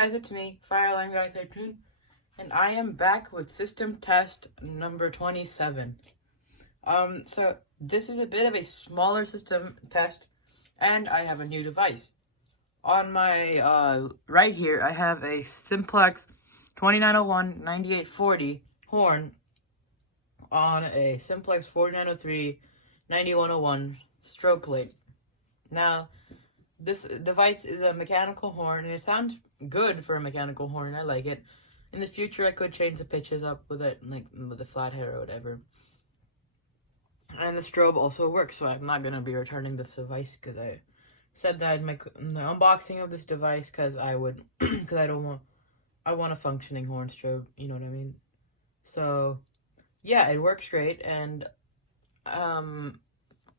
guys, it's me, Fire Alarm Guy 13, and I am back with system test number 27. So this is a bit of a smaller system test, and I have a new device. On my right here, I have a Simplex 2901 9840 horn on a Simplex 4903 9101 strobe plate. Now, this device is a mechanical horn, and it sounds good for a mechanical horn. I like it. In the future, I could change the pitches up with it, like with a flathead or whatever. And the strobe also works, so I'm not gonna be returning this device because I said that in the unboxing of this device because I would, because I want a functioning horn strobe. You know what I mean? So, yeah, it works great, and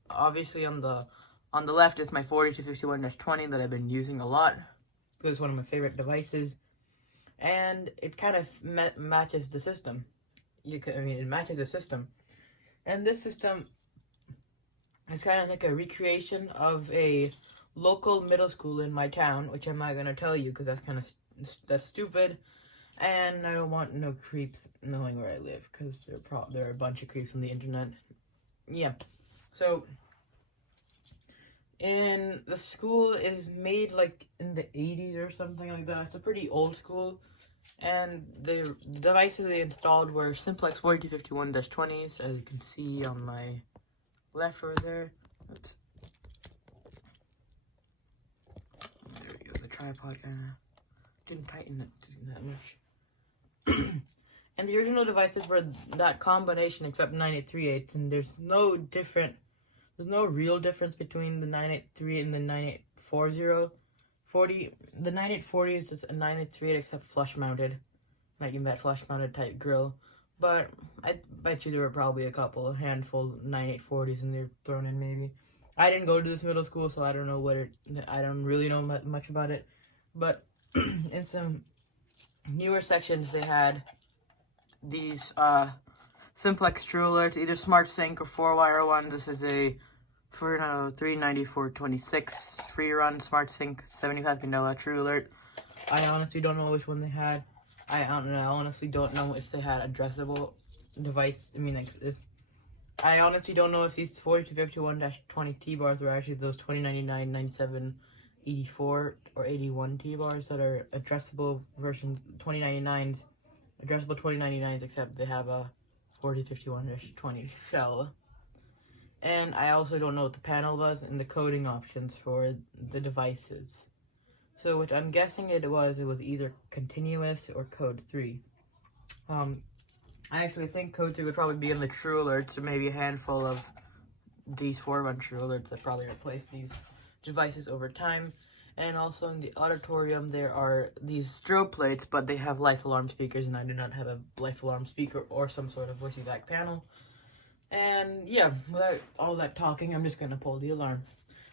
obviously on the left is my 4251-20 that I've been using a lot. It's one of my favorite devices, and it kind of matches the system. It matches the system, and this system is kind of like a recreation of a local middle school in my town, which I'm not gonna tell you because that's stupid, and I don't want no creeps knowing where I live because there are a bunch of creeps on the internet. Yeah, so. And the school is made like in the 80s or something like that. It's a pretty old school. And the devices they installed were Simplex 4251-20s, as you can see on my left over there. Oops. There we go, the tripod kind of didn't tighten it that much. And the original devices were that combination except 9838s, and there's no real difference between the 983 and the 9840. The 9840 is just a 983 except flush mounted, like in that flush mounted type grill. But I bet you there were probably a handful 9840s in there thrown in maybe. I didn't go to this middle school, so I don't know I don't really know much about it. But in some newer sections, they had these Simplex True Alerts, either Smart Sync or 4-wire ones. This is a 394-26 free run Smart Sync 75 candela True Alert. I honestly don't know which one they had. I honestly don't know if they had addressable device. I honestly don't know if these 4251-20 T-bars were actually those 2099, 97, 84, or 81 T-bars that are addressable versions, 2099s, addressable 2099s, except they have a 4051-20 shell. And I also don't know what the panel was and the coding options for the devices. So what I'm guessing it was either continuous or code 3. I actually think code 3 would probably be in the True Alerts, or maybe a handful of these 4-run True Alerts that probably replace these devices over time. And also in the auditorium there are these strobe plates, but they have life alarm speakers, and I do not have a life alarm speaker or some sort of voicey back panel. And yeah, without all that talking, I'm just going to pull the alarm.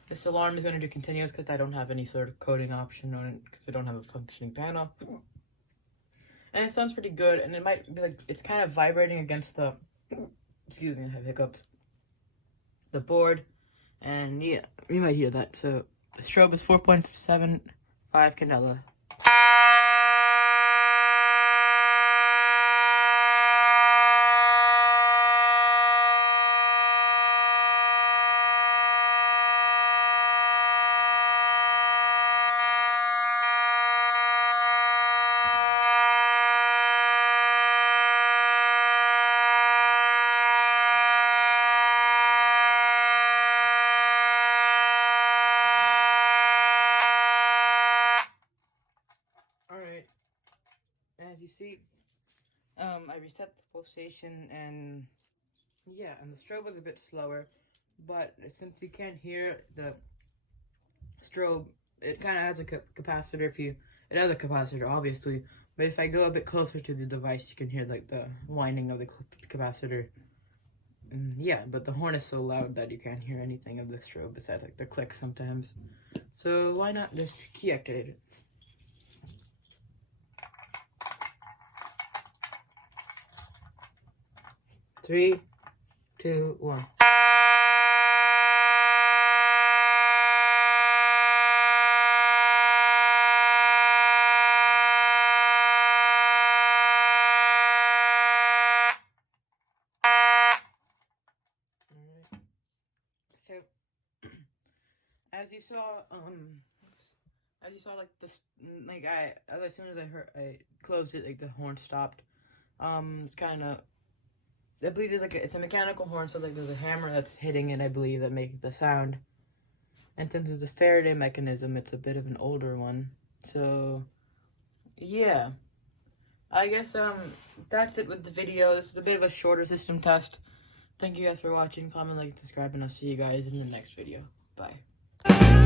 This alarm is going to do continuous because I don't have any sort of coding option on it because I don't have a functioning panel. And it sounds pretty good, and it might be like, it's kind of vibrating against the, excuse me, I have hiccups, the board. And yeah, you might hear that. So the strobe is 4.75 candela. Alright, as you see, I reset the pulsation, and yeah, and the strobe was a bit slower, but since you can't hear the strobe, it kind of has a capacitor. It has a capacitor, obviously, but if I go a bit closer to the device, you can hear like the winding of the capacitor. Yeah, but the horn is so loud that you can't hear anything of the strobe besides like the click sometimes. So why not just key activate it? Three, 2, 1. as you saw, like this, like as soon as I closed it, like the horn stopped. It's kind of, I believe it's a mechanical horn, so like there's a hammer that's hitting it, I believe, that makes the sound. And since it's a Faraday mechanism, it's a bit of an older one. So, yeah. I guess, that's it with the video. This is a bit of a shorter system test. Thank you guys for watching. Comment, like, subscribe, and I'll see you guys in the next video. Bye.